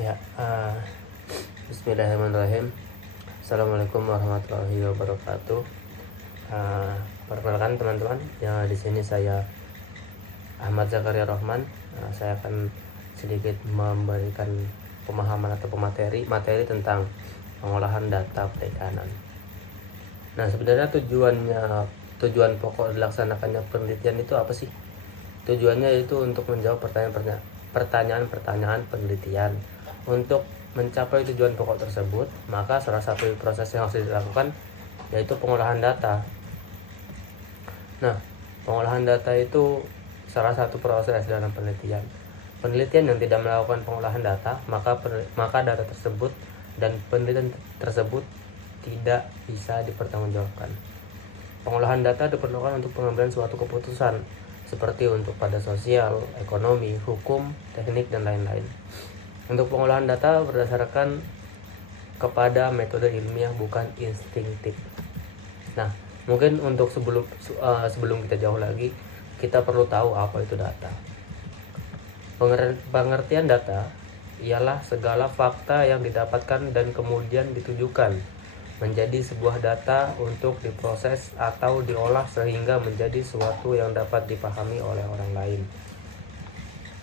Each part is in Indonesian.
Ya, Bismillahirrahmanirrahim. Assalamualaikum warahmatullahi wabarakatuh. Perkenalkan teman-teman, ya di sini saya Ahmad Zakaria Rahman. Saya akan sedikit memberikan pemahaman atau materi tentang pengolahan data perikanan. Nah, sebenarnya tujuan pokok dilaksanakannya penelitian itu apa sih? Tujuannya itu untuk menjawab pertanyaan-pertanyaan penelitian. Untuk mencapai tujuan pokok tersebut, maka salah satu proses yang harus dilakukan yaitu pengolahan data. Nah, pengolahan data itu salah satu proses dalam penelitian. Penelitian yang tidak melakukan pengolahan data, maka data tersebut dan penelitian tersebut tidak bisa dipertanggungjawabkan. Pengolahan data diperlukan untuk pengambilan suatu keputusan, seperti untuk pada sosial, ekonomi, hukum, teknik, dan lain-lain. Untuk pengolahan data berdasarkan kepada metode ilmiah, bukan instinktif. Nah, mungkin untuk sebelum kita jauh lagi, kita perlu tahu apa itu data. Pengertian data ialah segala fakta yang didapatkan dan kemudian ditujukan menjadi sebuah data untuk diproses atau diolah sehingga menjadi sesuatu yang dapat dipahami oleh orang lain.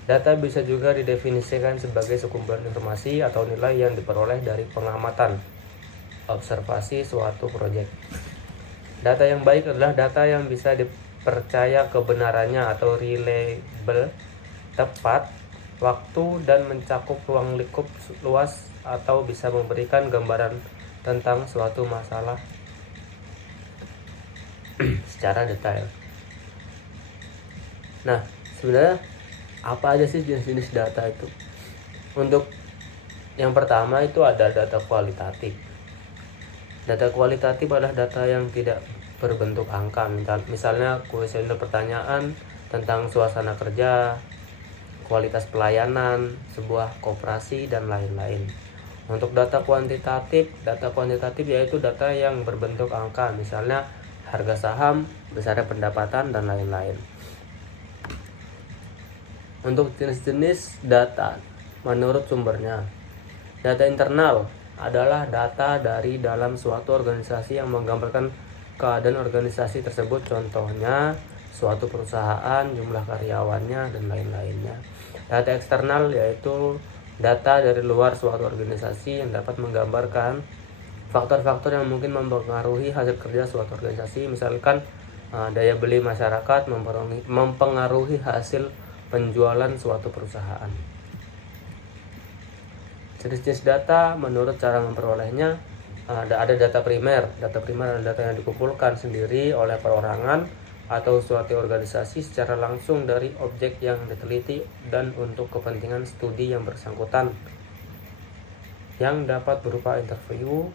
Data bisa juga didefinisikan sebagai sekumpulan informasi atau nilai yang diperoleh dari pengamatan, observasi suatu proyek. Data yang baik adalah data yang bisa dipercaya kebenarannya atau reliable, tepat, waktu, dan mencakup ruang lingkup luas atau bisa memberikan gambaran tentang suatu masalah secara detail. Nah, sebenarnya apa aja sih jenis-jenis data itu? Untuk yang pertama itu ada data kualitatif. Data kualitatif adalah data yang tidak berbentuk angka. Misalnya kuesioner pertanyaan tentang suasana kerja, kualitas pelayanan sebuah koperasi, dan lain-lain. Untuk data kuantitatif yaitu data yang berbentuk angka, misalnya harga saham, besarnya pendapatan, dan lain-lain. Untuk jenis-jenis data menurut sumbernya, data internal adalah data dari dalam suatu organisasi yang menggambarkan keadaan organisasi tersebut, contohnya suatu perusahaan, jumlah karyawannya, dan lain-lainnya. Data eksternal yaitu data dari luar suatu organisasi yang dapat menggambarkan faktor-faktor yang mungkin mempengaruhi hasil kerja suatu organisasi, misalkan daya beli masyarakat mempengaruhi hasil penjualan suatu perusahaan. Jenis-jenis data menurut cara memperolehnya, ada data primer. Data primer adalah data yang dikumpulkan sendiri oleh perorangan atau suatu organisasi secara langsung dari objek yang diteliti dan untuk kepentingan studi yang bersangkutan, yang dapat berupa interview,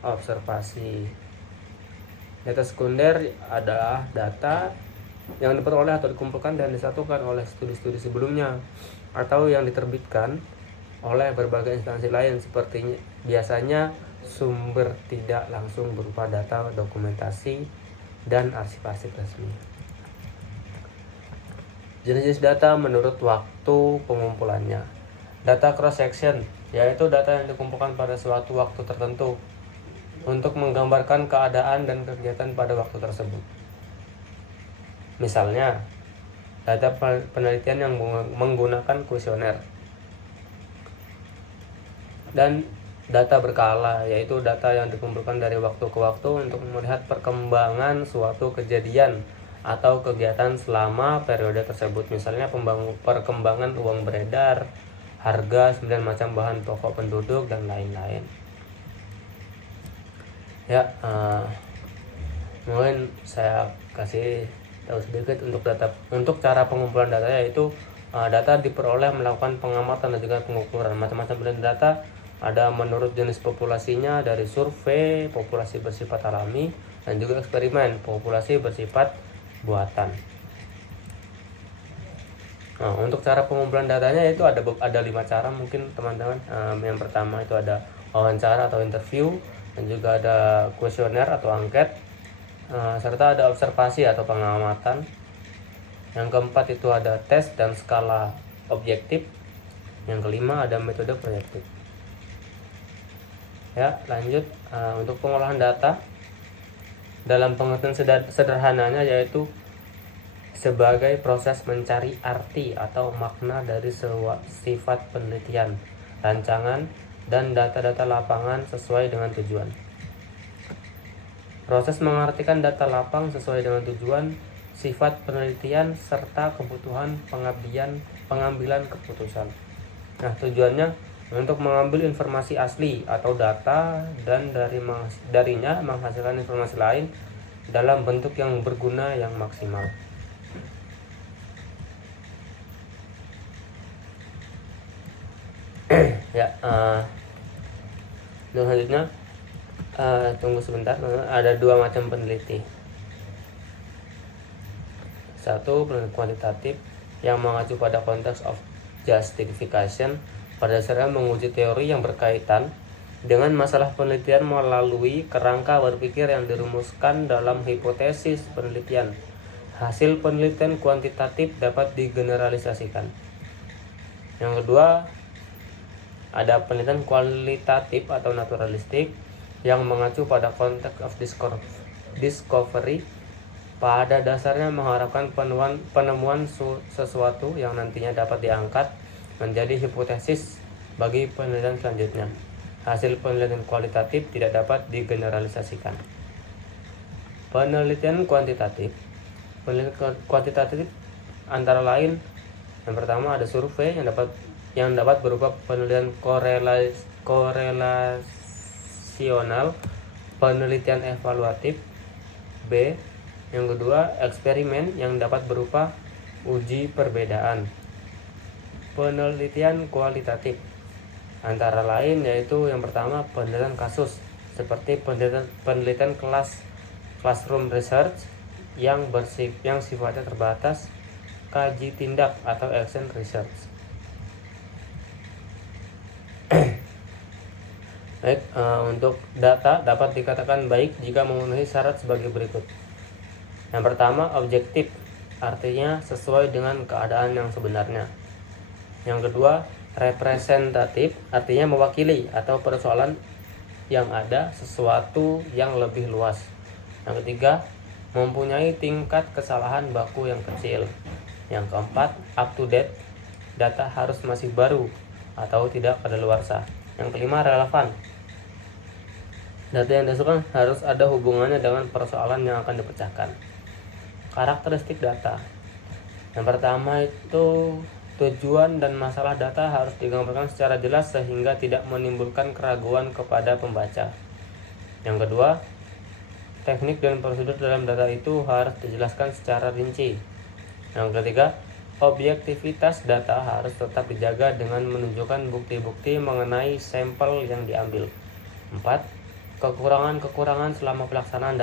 observasi. Data sekunder adalah data yang diperoleh atau dikumpulkan dan disatukan oleh studi-studi sebelumnya atau yang diterbitkan oleh berbagai instansi lain, seperti biasanya sumber tidak langsung berupa data dokumentasi dan arsip-arsip resmi. Jenis data menurut waktu pengumpulannya. Data cross section yaitu data yang dikumpulkan pada suatu waktu tertentu untuk menggambarkan keadaan dan kegiatan pada waktu tersebut. Misalnya, data penelitian yang menggunakan kuesioner. Dan data berkala yaitu data yang dikumpulkan dari waktu ke waktu untuk melihat perkembangan suatu kejadian atau kegiatan selama periode tersebut, misalnya perkembangan uang beredar, harga 9 macam bahan pokok penduduk, dan lain-lain. Ya, mungkin saya kasih tahu sedikit untuk cara pengumpulan data, yaitu data diperoleh melakukan pengamatan dan juga pengukuran. Macam-macam jenis data ada menurut jenis populasinya, dari survei, populasi bersifat alami, dan juga eksperimen, populasi bersifat buatan. Nah, untuk cara pengumpulan datanya itu ada 5 cara mungkin teman-teman. Yang pertama itu ada wawancara atau interview, dan juga ada kuesioner atau angket, serta ada observasi atau pengamatan. Yang keempat itu ada tes dan skala objektif. Yang kelima ada metode proyektif. Ya, lanjut. Untuk pengolahan data dalam pengertian sederhananya yaitu sebagai proses mencari arti atau makna dari sifat penelitian, rancangan, dan data-data lapangan sesuai dengan tujuan. Proses mengartikan data lapang sesuai dengan tujuan, sifat penelitian, serta kebutuhan pengambilan keputusan. Nah, tujuannya untuk mengambil informasi asli atau data dan darinya menghasilkan informasi lain dalam bentuk yang berguna yang maksimal. Ya, selanjutnya tunggu sebentar. Ada dua macam peneliti. Satu, peneliti kuantitatif yang mengacu pada konteks of justification, pada dasarnya menguji teori yang berkaitan dengan masalah penelitian melalui kerangka berpikir yang dirumuskan dalam hipotesis penelitian. Hasil penelitian kuantitatif dapat digeneralisasikan. Yang kedua, ada penelitian kualitatif atau naturalistik yang mengacu pada konteks of discovery, pada dasarnya mengharapkan penemuan sesuatu yang nantinya dapat diangkat menjadi hipotesis bagi penelitian selanjutnya. Hasil penelitian kualitatif tidak dapat digeneralisasikan. Penelitian kuantitatif. Penelitian kuantitatif antara lain, yang pertama ada survei yang dapat berupa penelitian korelasional, penelitian evaluatif. B. Yang kedua, eksperimen yang dapat berupa uji perbedaan. Penelitian kualitatif antara lain yaitu yang pertama penelitian kasus seperti penelitian classroom research yang sifatnya terbatas, kaji tindak atau action research. Baik, untuk data dapat dikatakan baik jika memenuhi syarat sebagai berikut. Yang pertama, objektif, artinya sesuai dengan keadaan yang sebenarnya. Yang kedua, representatif, artinya mewakili atau persoalan yang ada sesuatu yang lebih luas. Yang ketiga, mempunyai tingkat kesalahan baku yang kecil. Yang keempat, up to date, data harus masih baru atau tidak kadaluarsa. Yang kelima, relevan, data yang dihasilkan harus ada hubungannya dengan persoalan yang akan dipecahkan. Karakteristik data. Yang pertama itu tujuan dan masalah data harus digambarkan secara jelas sehingga tidak menimbulkan keraguan kepada pembaca. Yang kedua, teknik dan prosedur dalam data itu harus dijelaskan secara rinci. Yang ketiga, objektivitas data harus tetap dijaga dengan menunjukkan bukti-bukti mengenai sampel yang diambil. 4. Kekurangan-kekurangan selama pelaksanaan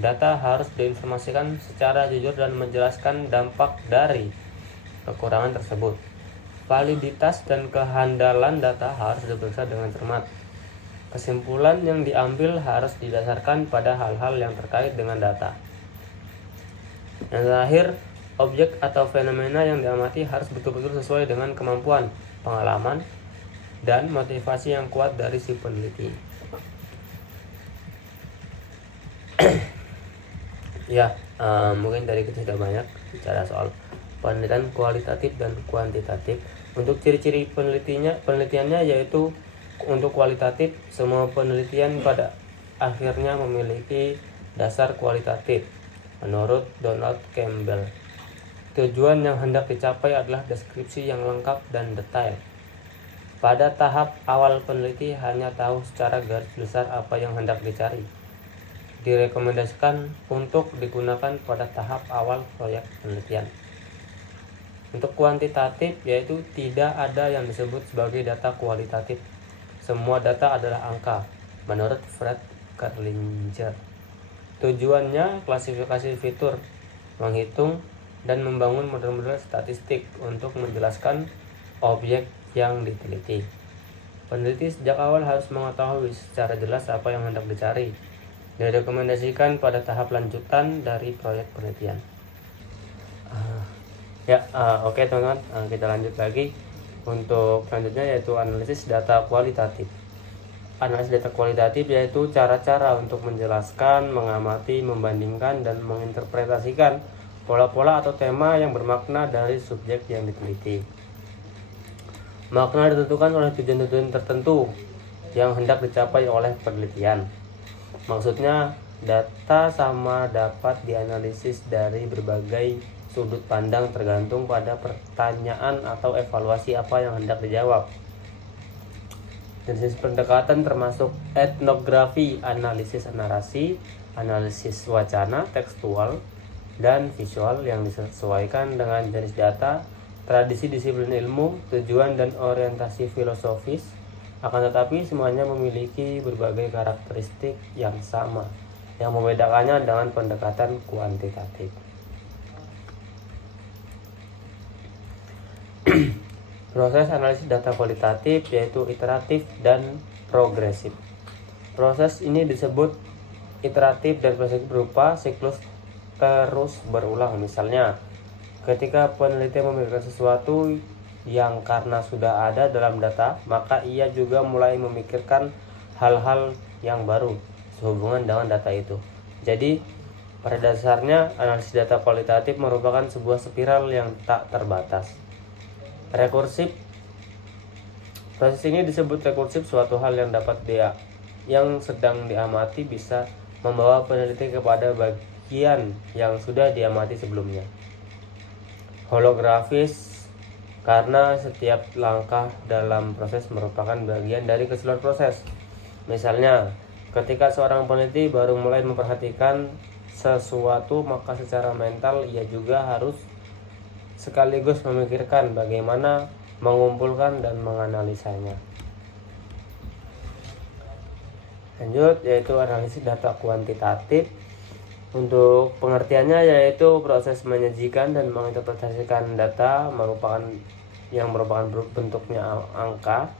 data harus diinformasikan secara jujur dan menjelaskan dampak dari kekurangan tersebut. Validitas dan kehandalan data harus diperiksa dengan cermat. Kesimpulan yang diambil harus didasarkan pada hal-hal yang terkait dengan data. Yang terakhir, objek atau fenomena yang diamati harus betul-betul sesuai dengan kemampuan, pengalaman, dan motivasi yang kuat dari si peneliti. Ya, mungkin dari kita sudah banyak bicara soal penelitian kualitatif dan kuantitatif. Untuk ciri-ciri penelitiannya yaitu untuk kualitatif, semua penelitian pada akhirnya memiliki dasar kualitatif menurut Donald Campbell. Tujuan yang hendak dicapai adalah deskripsi yang lengkap dan detail. Pada tahap awal peneliti hanya tahu secara garis besar apa yang hendak dicari. Direkomendasikan untuk digunakan pada tahap awal proyek penelitian. Untuk kuantitatif yaitu tidak ada yang disebut sebagai data kualitatif. Semua data adalah angka menurut Fred Kerlinger. Tujuannya klasifikasi fitur, menghitung dan membangun model-model statistik untuk menjelaskan objek yang diteliti. Peneliti sejak awal harus mengetahui secara jelas apa yang hendak dicari. Direkomendasikan pada tahap lanjutan dari proyek penelitian. Oke teman-teman, kita lanjut lagi. Untuk selanjutnya yaitu analisis data kualitatif. Analisis data kualitatif yaitu cara-cara untuk menjelaskan, mengamati, membandingkan, dan menginterpretasikan pola-pola atau tema yang bermakna dari subjek yang diteliti. Makna ditentukan oleh tujuan-tujuan tertentu yang hendak dicapai oleh penelitian. Maksudnya, data sama dapat dianalisis dari berbagai sudut pandang tergantung pada pertanyaan atau evaluasi apa yang hendak dijawab. Jenis pendekatan termasuk etnografi, analisis narasi, analisis wacana, tekstual, dan visual yang disesuaikan dengan jenis data, tradisi disiplin ilmu, tujuan dan orientasi filosofis. Akan tetapi semuanya memiliki berbagai karakteristik yang sama, yang membedakannya dengan pendekatan kuantitatif. Proses analisis data kualitatif yaitu iteratif dan progresif. Proses ini disebut iteratif dan progresif berupa siklus terus berulang. Misalnya, ketika peneliti memikirkan sesuatu yang karena sudah ada dalam data, maka ia juga mulai memikirkan hal-hal yang baru sehubungan dengan data itu. Jadi, pada dasarnya analisis data kualitatif merupakan sebuah spiral yang tak terbatas. Rekursif. Proses ini disebut rekursif. Suatu hal yang sedang diamati bisa membawa peneliti kepada bagian yang sudah diamati sebelumnya. Holografis, karena setiap langkah dalam proses merupakan bagian dari keseluruhan proses. Misalnya, ketika seorang peneliti baru mulai memperhatikan sesuatu, maka secara mental ia juga harus sekaligus memikirkan bagaimana mengumpulkan dan menganalisanya. Lanjut, yaitu analisis data kuantitatif. Untuk pengertiannya yaitu proses menyajikan dan menginterpretasikan data merupakan bentuknya angka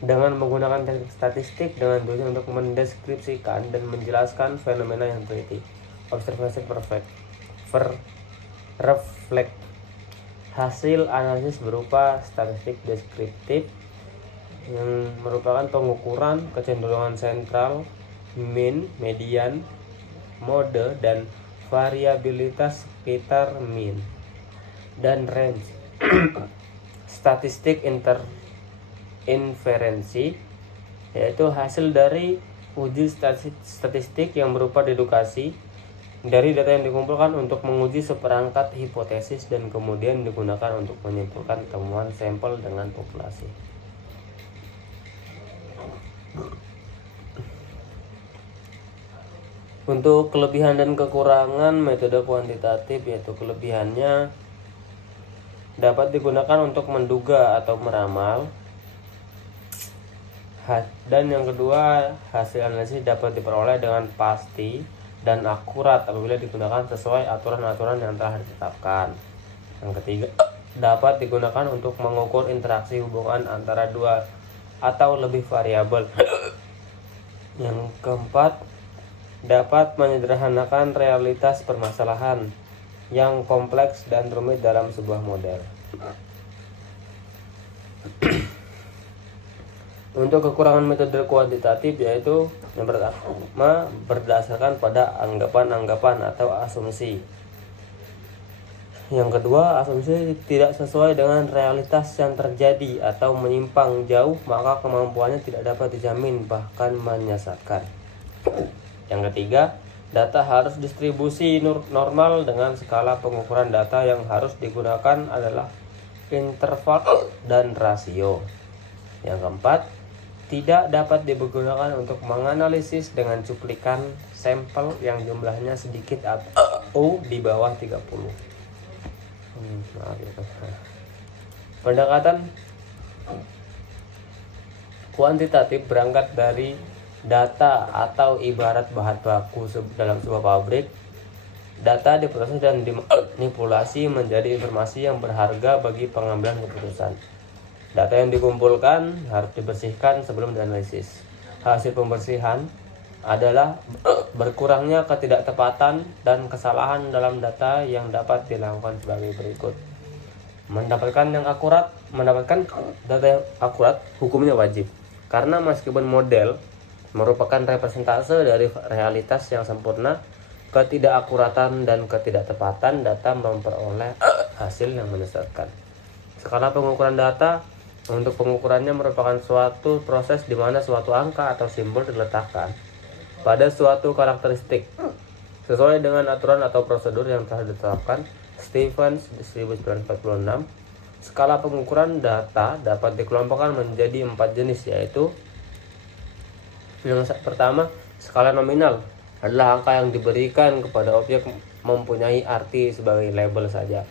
dengan menggunakan teknik statistik dengan tujuan untuk mendeskripsikan dan menjelaskan fenomena yang teliti. Observasi refleks. Hasil analisis berupa statistik deskriptif yang merupakan pengukuran kecenderungan sentral, mean, median, mode, dan variabilitas sekitar mean dan range. Statistik inferensi yaitu hasil dari uji statistik yang berupa dedukasi dari data yang dikumpulkan untuk menguji seperangkat hipotesis dan kemudian digunakan untuk menyimpulkan temuan sampel dengan populasi. Untuk kelebihan dan kekurangan metode kuantitatif, yaitu kelebihannya dapat digunakan untuk menduga atau meramal, dan yang kedua, hasil analisis dapat diperoleh dengan pasti dan akurat apabila digunakan sesuai aturan-aturan yang telah ditetapkan. Yang ketiga, dapat digunakan untuk mengukur interaksi hubungan antara dua atau lebih variabel. Yang keempat, dapat menyederhanakan realitas permasalahan yang kompleks dan rumit dalam sebuah model. Untuk kekurangan metode kuantitatif yaitu yang pertama, berdasarkan pada anggapan-anggapan atau asumsi. Yang kedua, asumsi tidak sesuai dengan realitas yang terjadi atau menyimpang jauh, maka kemampuannya tidak dapat dijamin, bahkan menyesatkan. Yang ketiga, data harus distribusi normal dengan skala pengukuran data yang harus digunakan adalah interval dan rasio. Yang keempat, tidak dapat digunakan untuk menganalisis dengan cuplikan sampel yang jumlahnya sedikit atau di bawah 30. Pendekatan kuantitatif berangkat dari data atau ibarat bahan baku dalam sebuah pabrik. Data diproses dan dimanipulasi menjadi informasi yang berharga bagi pengambilan keputusan. Data yang dikumpulkan harus dibersihkan sebelum dianalisis. Hasil pembersihan adalah berkurangnya ketidaktepatan dan kesalahan dalam data yang dapat dilakukan sebagai berikut. Mendapatkan data yang akurat hukumnya wajib, karena meskipun model merupakan representase dari realitas yang sempurna, ketidakakuratan dan ketidaktepatan data memperoleh hasil yang menyesatkan. Skala pengukuran data untuk pengukurannya merupakan suatu proses di mana suatu angka atau simbol diletakkan pada suatu karakteristik sesuai dengan aturan atau prosedur yang telah ditetapkan. Stevens 1946. Skala pengukuran data dapat dikelompokkan menjadi 4 jenis, yaitu yang pertama, skala nominal adalah angka yang diberikan kepada objek mempunyai arti sebagai label saja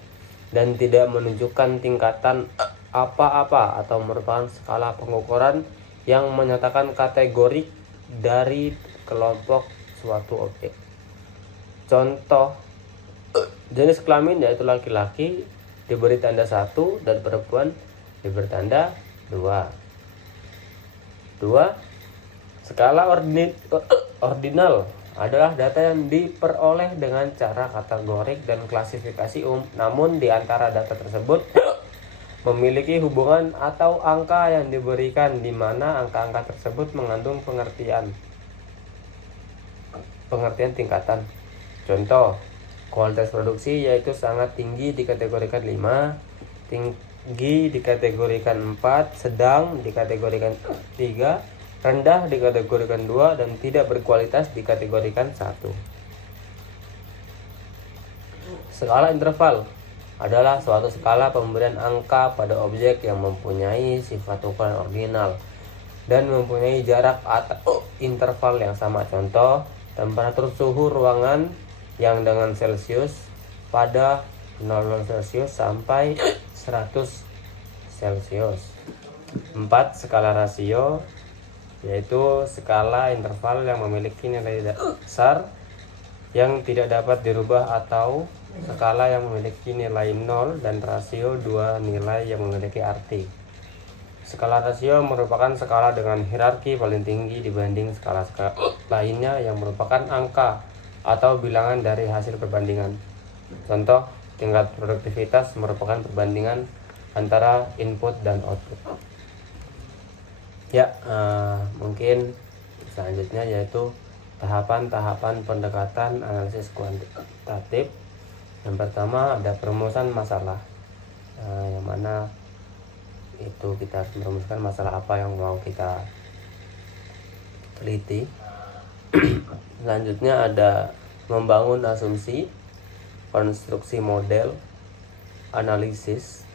dan tidak menunjukkan tingkatan apa-apa, atau merupakan skala pengukuran yang menyatakan kategori dari kelompok suatu objek. Contoh jenis kelamin yaitu laki-laki diberi tanda 1 dan perempuan diberi tanda 2. Skala ordinal adalah data yang diperoleh dengan cara kategorik dan klasifikasi namun di antara data tersebut memiliki hubungan atau angka yang diberikan, di mana angka-angka tersebut mengandung pengertian tingkatan. Contoh, kualitas produksi yaitu sangat tinggi dikategorikan 5, tinggi dikategorikan 4, sedang dikategorikan 3, rendah dikategorikan 2, dan tidak berkualitas dikategorikan 1. Skala interval adalah suatu skala pemberian angka pada objek yang mempunyai sifat ukuran ordinal dan mempunyai jarak atau interval yang sama. Contoh, temperatur suhu ruangan yang dengan Celcius pada 00 Celcius sampai 100 Celcius. 4. Skala rasio yaitu skala interval yang memiliki nilai dasar yang tidak dapat dirubah, atau skala yang memiliki nilai 0 dan rasio 2 nilai yang memiliki arti. Skala rasio merupakan skala dengan hierarki paling tinggi dibanding skala-skala lainnya yang merupakan angka atau bilangan dari hasil perbandingan. Contoh, tingkat produktivitas merupakan perbandingan antara input dan output. Mungkin selanjutnya yaitu tahapan-tahapan pendekatan analisis kuantitatif. Yang pertama ada perumusan masalah, yang mana itu kita harus merumuskan masalah apa yang mau kita teliti. Selanjutnya ada membangun asumsi, konstruksi model, analisis,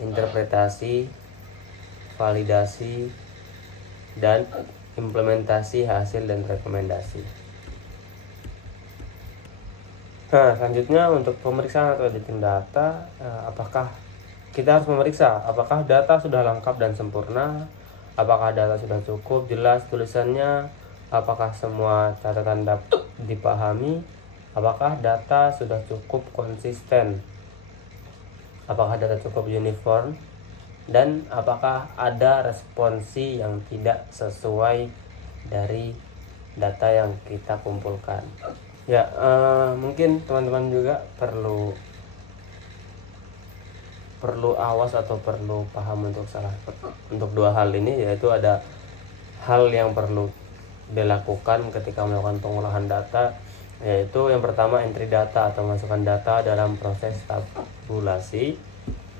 interpretasi, validasi, dan implementasi hasil dan rekomendasi. Selanjutnya untuk pemeriksaan atau editing data, apakah kita harus memeriksa apakah data sudah lengkap dan sempurna, apakah data sudah cukup jelas tulisannya, apakah semua catatan dapat dipahami, apakah data sudah cukup konsisten, apakah data cukup uniform, dan apakah ada responsi yang tidak sesuai dari data yang kita kumpulkan. Mungkin teman-teman juga perlu awas atau perlu paham untuk dua hal ini, yaitu ada hal yang perlu dilakukan ketika melakukan pengolahan data, yaitu yang pertama entry data atau masukkan data dalam proses tabulasi.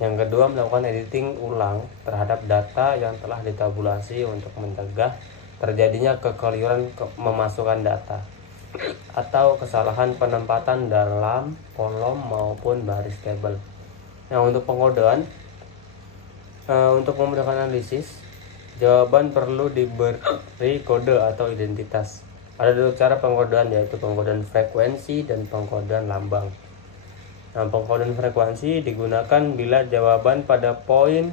Yang kedua, melakukan editing ulang terhadap data yang telah ditabulasi untuk mencegah terjadinya kekeliruan memasukkan data atau kesalahan penempatan dalam kolom maupun baris tabel. Untuk pengodean, untuk memudahkan analisis, jawaban perlu diberi kode atau identitas. Ada dua cara pengodean, yaitu pengodean frekuensi dan pengodean lambang. Pengodean frekuensi digunakan bila jawaban pada poin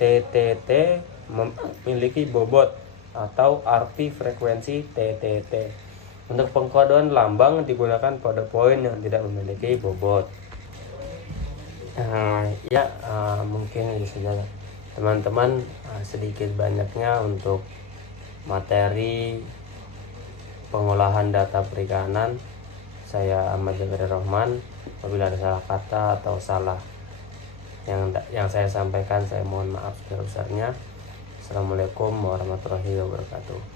TTT memiliki bobot atau arti frekuensi TTT. Untuk pengkodean lambang digunakan pada poin yang tidak memiliki bobot. Mungkin itu saja teman-teman, sedikit banyaknya untuk materi pengolahan data perikanan. Saya Ahmad Jabari Rahman. Apabila ada salah kata atau salah yang saya sampaikan saya mohon maaf sebesar-besarnya. Assalamualaikum warahmatullahi wabarakatuh.